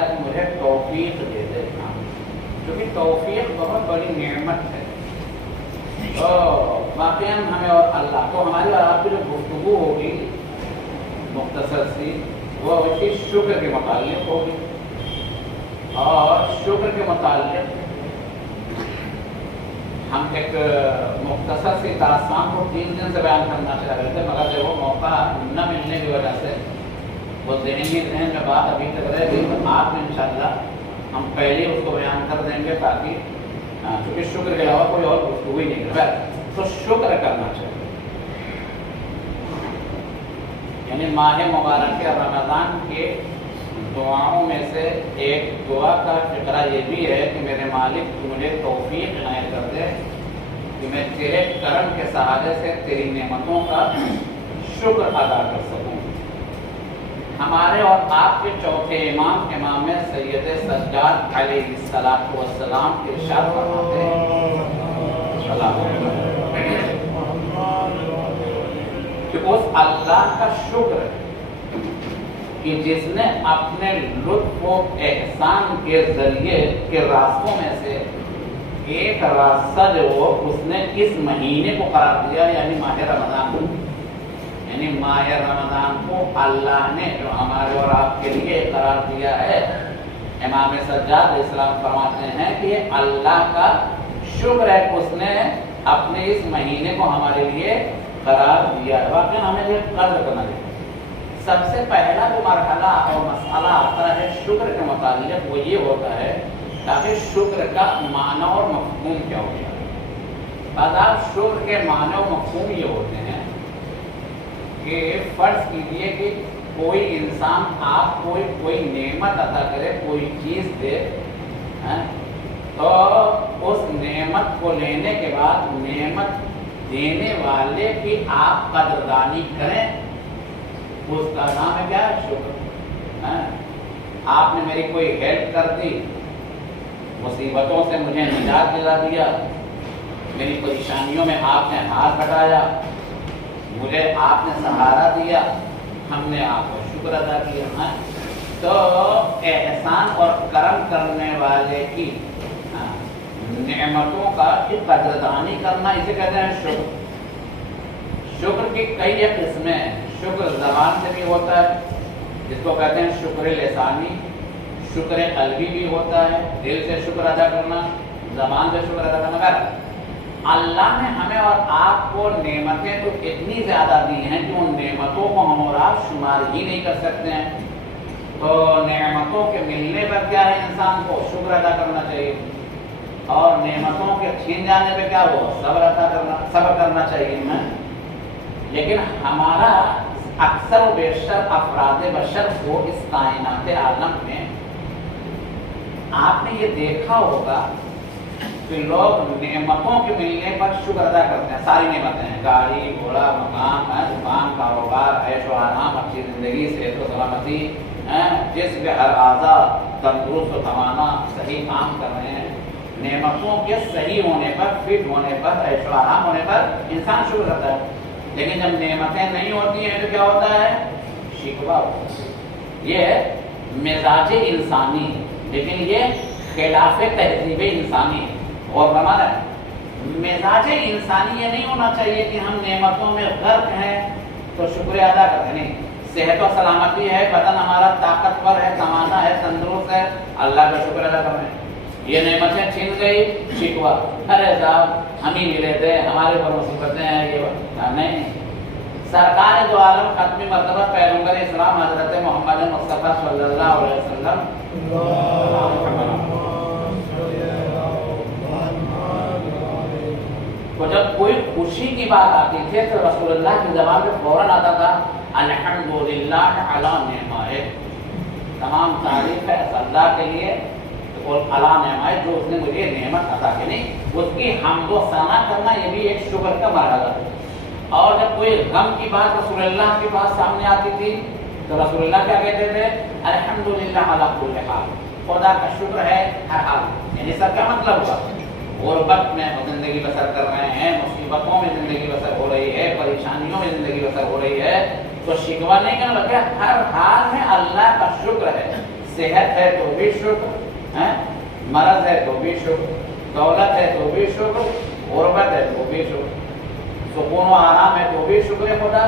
کہ مجھے توفیق دے دے، کیونکہ توفیق بہت بڑی نعمت ہے۔ تو واقعی ہمیں اور اللہ کو ہماری اور آپ کی جو گفتگو ہوگی مختصر سی، وہ اسی شکر کے متعلق ہوگی، اور شکر کے متعلق ہم ایک مختصر سی داستان کو 3 دن سے بیان کرنا چاہ رہے تھے، مگر جو وہ موقع نہ ملنے کی وجہ سے وہ ذہن میں بات ابھی تک رہ گئی۔ تو آج میں انشاءاللہ ہم پہلے اس کو بیان کر دیں گے، تاکہ چونکہ شکر کے علاوہ کوئی اور گفتگو ہی نہیں ہے، تو شکر کرنا چاہیے۔ یعنی ماہ مبارک رمضان کے دعاؤں میں سے ایک دعا کا فقرہ یہ بھی ہے کہ میرے مالک تو مجھے توفیق عنایت کر دے کہ میں تیرے کرم کے سہارے سے تیری نعمتوں کا شکر ادا کر سکوں۔ ہمارے اور آپ کے چوتھے امام سید سجاد علیہ السلام ارشاد فرماتے ہیں کہ اس اللہ کا شکر کہ جس نے اپنے لطف و احسان کے ذریعے کے راستوں میں سے ایک راستہ جو اس نے اس مہینے کو قرار دیا، یعنی ماہ رمضان کو، یعنی ماہ رمضان کو اللہ نے جو ہمارے اور آپ کے لیے قرار دیا ہے، امام سجاد علیہ السلام فرماتے ہیں کہ یہ اللہ کا شکر ہے کہ اس نے اپنے اس مہینے کو ہمارے لیے قرار دیا ہے۔ واقعی ہمیں یہ قدر کرنا چاہیے۔ سب سے پہلا جو مرحلہ اور مسئلہ آتا ہے شکر کے متعلق، وہ یہ ہوتا ہے تاکہ شکر کا معنی اور مفہوم کیا ہو جائے۔ بعض شکر کے معنی اور مفہوم یہ ہوتے ہیں کہ فرض کیجیے کہ کوئی انسان آپ کو کوئی نعمت عطا کرے، کوئی چیز دے، تو اس نعمت کو لینے کے بعد نعمت دینے والے کی آپ قدردانی کریں، اس کا نام ہے کیا؟ شکر۔ آپ نے میری کوئی ہیلپ کر دی، مصیبتوں سے مجھے نجات دلا دیا، میری پریشانیوں میں آپ نے ہاتھ بٹایا، مجھے آپ نے سہارا دیا، ہم نے آپ کو شکر ادا کیا۔ تو احسان اور کرم کرنے والے کی نعمتوں کا قدردانی کرنا، اسے کہتے ہیں شکر۔ شکر کی کئی قسمیں ہیں۔ شکر زبان سے بھی ہوتا ہے، جس کو کہتے ہیں شکر لسانی، شکر قلبی بھی ہوتا ہے، دل سے شکر ادا کرنا، زبان سے شکر ادا کرنا۔ مگر اللہ نے ہمیں اور آپ کو نعمتیں تو اتنی زیادہ دی ہیں کہ ان نعمتوں کو ہم اور آپ شمار ہی نہیں کر سکتے ہیں۔ تو نعمتوں کے ملنے پر کیا ہے، انسان کو شکر ادا کرنا چاہیے، اور نعمتوں کے چھین جانے پہ کیا ہو، صبر کرنا چاہیے۔ لیکن ہمارا اکثر و بیشتر افراد بشر کو اس کائنات عالم میں آپ نے یہ دیکھا ہوگا کہ لوگ نعمتوں کے ملنے پر شکر ادا کرتے ہیں۔ ساری نعمتیں ہیں، گاڑی گھوڑا، مکان، دکان، کاروبار، عیش و آرام، اچھی زندگی، صحت و سلامتی، جسم ہر اعضاء تندرست و توانا، صحیح کام کر رہے ہیں۔ نعمتوں کے صحیح ہونے پر، فٹ ہونے پر، عیش و آرام ہونے پر انسان شکر کرتا ہے۔ لیکن جب نعمتیں نہیں ہوتی ہیں تو کیا ہوتا ہے، شکوہ ہوتا ہے۔ یہ مزاج انسانی ہے، لیکن یہ خلاف تہذیب انسانی ہے۔ اور ہمارا مزاج انسانی یہ نہیں ہونا چاہیے کہ ہم نعمتوں میں غرق ہیں تو شکر ادا کریں، نہیں۔ صحت و سلامتی ہے، بدن ہمارا طاقتور ہے، کمانا ہے، تندرست ہے، اللہ کا شکر ادا کریں۔ یہ نعمتیں چھن گئی، شکوہ، ارے صاحب ہم ہی ملے تھے، ہمارے پر مصیبتیں ہیں، یہ نہیں۔ سرکار دو عالم ختمی مرتبہ پیغمبر اسلام حضرت محمد مصطفیٰ صلی اللہ علیہ وسلم کو جب کوئی خوشی کی بات آتی تھی تو رسول اللہ کی زبان میں فوراً آتا تھا الحمدللہ علی نعمائہ، تمام تعریف ہے اللہ کے لیے اور علی نعمائہ، جو اس نے مجھے نعمت عطا کی، نہیں اس کی حمد و ثنا کرنا، یہ بھی ایک شکر کا مرحلہ ہے۔ اور جب کوئی غم کی بات رسول اللہ کے پاس سامنے آتی تھی تو رسول اللہ کیا کہتے تھے، الحمدللہ علی کل حال، خدا کا شکر ہے ہر حال۔ یعنی سب کا مطلب ہوا غربت میں زندگی بسر کر رہے ہیں، مصیبتوں میں زندگی بسر ہو رہی ہے، پریشانیوں میں زندگی بسر ہو رہی ہے، تو شکوہ نہیں کرنا، بلکہ ہر حال میں اللہ کا شکر ہے، صحت ہے تو بھی شکر ہے، مرض ہے تو بھی شکر، دولت ہے تو بھی شکر، غربت ہے تو بھی شکر، سکون و آرام ہے تو بھی شکر خدا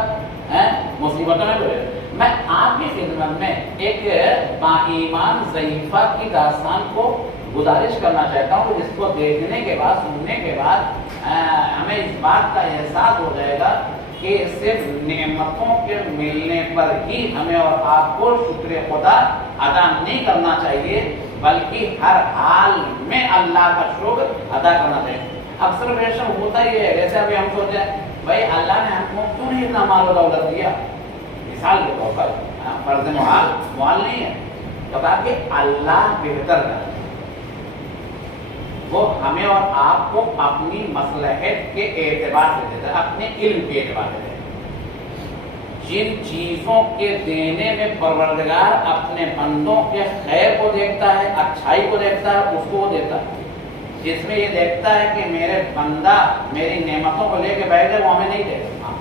ہے، مصیبتوں میں تو ہے۔ میں آپ کی خدمت میں ایک با ایمان ضعیفہ کی داستان کو گزارش کرنا چاہتا ہوں، جس کو دیکھنے کے بعد سننے کے بعد ہمیں اس بات کا احساس ہو جائے گا کہ صرف نعمتوں کے ملنے پر ہی ہمیں اور آپ کو شکر خدا ادا نہیں کرنا چاہیے، بلکہ ہر حال میں اللہ کا شکر ادا کرنا چاہیے۔ اکثر بیشتر ہوتا ہی ہے، جیسے ابھی ہم سوچیں بھائی اللہ نے ہم کو کیوں نہیں اتنا مال و دولت دیا، مثال کے طور پر فرض محال نہیں ہے، تو کہا کہ اللہ بہتر کرے، وہ ہمیں اور آپ کو اپنی مصلحت کے اعتبار سے دیتا ہے، اپنے علم کے اعتبار سے دیتا ہے۔ جن چیزوں کے دینے میں پروردگار اپنے بندوں کے خیر کو دیکھتا ہے، اچھائی کو دیکھتا ہے، اس کو وہ دیتا ہے۔ جس میں یہ دیکھتا ہے کہ میرے بندہ میری نعمتوں کو لے کے بیٹھ جائے، وہ ہمیں نہیں دے سکتا۔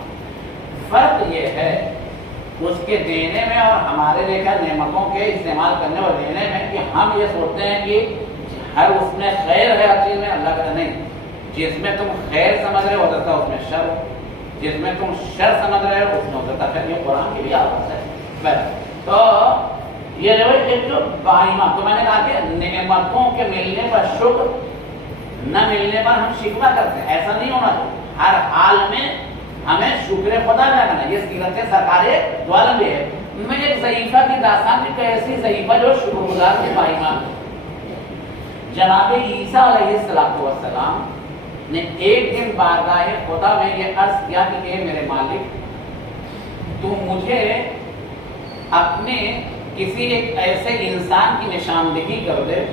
فرق یہ ہے اس کے دینے میں اور ہمارے لے کر نعمتوں کے استعمال کرنے اور دینے میں کہ ہم یہ سوچتے ہیں کہ ہر اس میں خیر ہے، ہر چیز میں، اللہ کا نہیں۔ جس میں تم خیر سمجھ رہے ہو سکتا ہے اس میں شر ہو، جس میں تم شر سمجھ رہے ہو اس میں ہو سکتا ہے، یہ قرآن کی بھی آواز ہے۔ تو یہ ایک جو باایمان، تو میں نے کہا کہ نعمتوں کے ملنے پر شکر، نہ ملنے پر ہم شکوہ کرتے ہیں، ایسا نہیں ہونا چاہیے۔ ہر حال میں ہمیں شکر خدا ادا کرنا، یہ سیرت سرکار دو عالم بھی ہے۔ میں ایک ضعیفہ کی داستان بھی، کہ ایسی ضعیفہ جو شکر گزار کے باایمان ہے۔ جناب عیسیٰ علیہ السلام نے ایک دن بارگاہ خدا میں یہ عرض کیا کہ اے میرے مالک، تو مجھے اپنے کسی ایک ایسے انسان کی نشاندہی کر دے،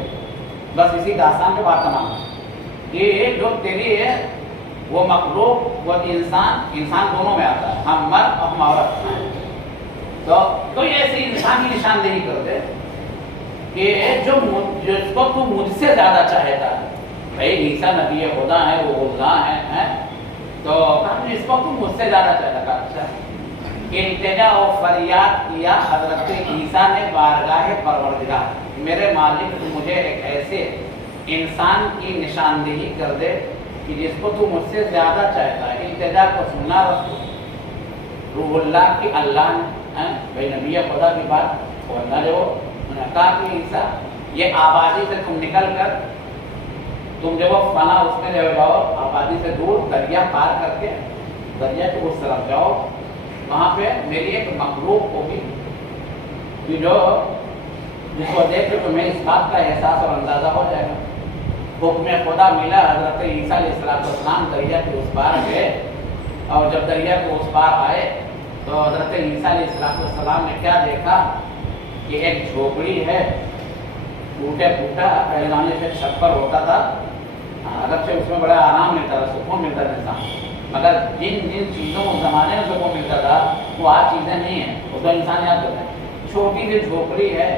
بس اسی داستان پہ بات تمام کہ جو تیری ہے وہ مخلوق، وہ انسان دونوں میں آتا ہے، ہم مرد اور ہم عورت، تو یہ ایسے انسان کی نشاندہی کر دے کہ جس کو تو مجھ سے زیادہ چاہتا ہے۔ بھائی عیسیٰ نبی خدا ہے، وہ اللہ ہے، تو اس کو تو مجھ سے زیادہ چاہتا ہے۔ التجا و فریاد کیا حضرت عیسیٰ نے بارگاہ پروردگار، میرے مالک تو مجھے ایک ایسے انسان کی نشاندہی کر دے کہ جس کو تو مجھ سے زیادہ چاہتا ہے۔ التجا کو سننا روح اللہ کی اللہ نے، بھائی نبی خدا کی بات، وہ اللہ جو کہا کہ عیسیٰ یہ آبادی سے تم نکل کر تم جو فنا اس میں لے جاؤ، آبادی سے دور دریا پار کر کے دریا کے اس طرف جاؤ، وہاں پہ میری ایک مخلوق ہوگی کہ جس کو دیکھ کے تمہیں اس بات کا احساس اور اندازہ ہو جائے گا۔ حکم خدا ملا، حضرت عیسیٰ علیہ السلام دریا کے اس پار گئے، اور جب دریا کے اس پار آئے تو حضرت عیسیٰ علیہ السلام نے کیا دیکھا کہ ایک جھوپڑی ہے، ٹوٹے پھوٹا، پہلے زمانے سے چھپر ہوتا تھا، الگ سے اس میں بڑا آرام ملتا تھا، سکون ملتا تھا انسان، مگر جن چیزوں اس زمانے میں سکون ملتا تھا وہ آج چیزیں نہیں ہیں، وہ تو انسان یاد کرتا ہے۔ چھوٹی سی جھوپڑی ہے،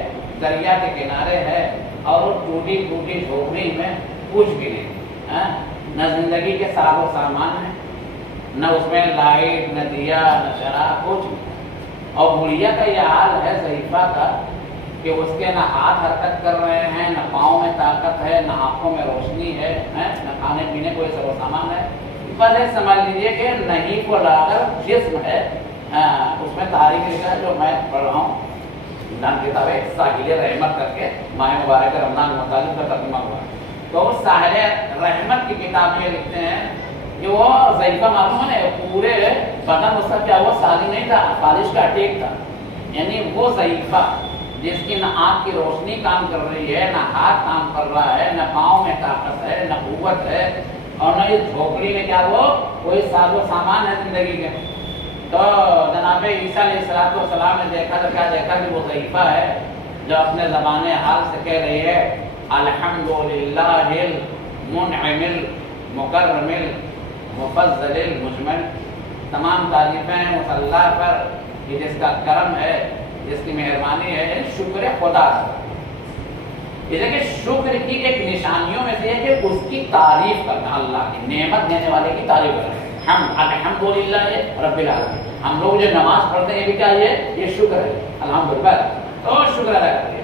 دریا کے کنارے ہے، اور ٹوٹی پھوٹی جھوپڑی میں کچھ بھی نہیں، نہ زندگی کے ساز و سامان ہے، نہ اس میں لائٹ، نہ دیا، نہ شراب، کچھ نہیں۔ اور بڑھیا کا یہ حال ہے ضعیفہ کا کہ اس کے نہ ہاتھ حرکت کر رہے ہیں، نہ پاؤں میں طاقت ہے، نہ آنکھوں میں روشنی ہے، نہ کھانے پینے کوئی سر و سامان ہے، بس ایک سمجھ لیجیے کہ نہیں کو لا کر جسم ہے، اس میں تاریخ لکھا ہے جو میں پڑھ رہا ہوں، رمضان کتاب ہے ساحل رحمت کر کے، ماہ مبارک رمضان کے متعلق کا ترجمہ ہوا ہے، تو ساحل رحمت کی کتاب میں لکھتے ہیں کہ وہ ضعیفہ معلوم ہے، پورے بدن اس کا کیا ہوا، سالی نہیں تھا، فالش کا اٹیک تھا، یعنی وہ ضعیفہ جس کی نہ آنکھ کی روشنی کام کر رہی ہے، نہ ہاتھ کام کر رہا ہے، نہ پاؤں میں طاقت ہے، نہ قوت ہے، اور نہ اس جھوپڑی میں کیا وہ کوئی ساز و سامان ہے زندگی کے۔ تو جناب عیسیٰ علیہ السلام نے دیکھا تو کیا دیکھا کہ وہ ضعیفہ ہے جو اپنے زبان حال سے کہہ رہی ہے الحمدللہ المنعم المکرم المفضل المجمل، تمام تعریفیں اس اللہ پر کہ جس کا کرم ہے، جس کی مہربانی ہے، شکر خدا کا۔ جیسے کہ شکر کی ایک نشانیوں میں سے ہے کہ اس کی تعریف کرنا، اللہ کی نعمت دینے والے کی تعریف کرنا۔ ہم الحمدللہ رب العالمین، ہم لوگ جو نماز پڑھتے ہیں یہ بھی کیا ہے، یہ شکر ہے، الحمدللہ، تو شکر ادا کرتے ہیں۔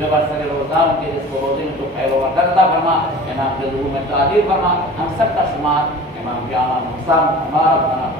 جو برسر روزہ ان کے رزق و روزی میں تو خیر و برکت عطا فرما، امام کے ظہور میں تعدیل فرما، ہم سب کا شمار امام کے اعلیٰ مقام ہمارا بنا